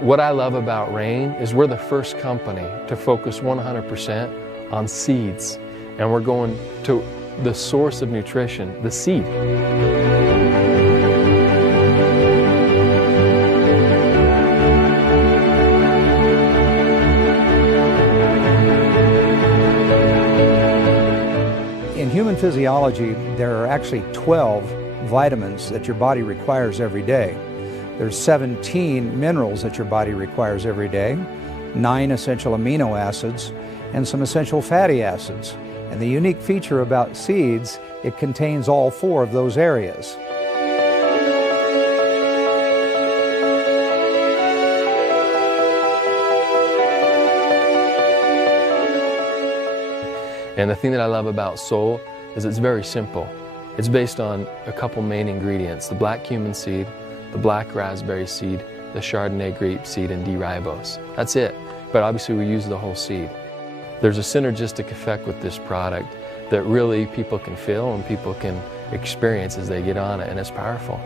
What I love about Rain is we're the first company to focus 100% on seeds, and we're going to the source of nutrition, the seed. In human physiology, there are actually 12 vitamins that your body requires every day. There's 17 minerals that your body requires every day, 9 essential amino acids, and some essential fatty acids. And the unique feature about seeds, it contains all 4 of those areas. And the thing that I love about Soul is it's very simple. It's based on a couple main ingredients: the black cumin seed, the black raspberry seed, the Chardonnay grape seed, and D-ribose. That's it. But obviously we use the whole seed. There's a synergistic effect with this product that really people can feel and people can experience as they get on it, and it's powerful.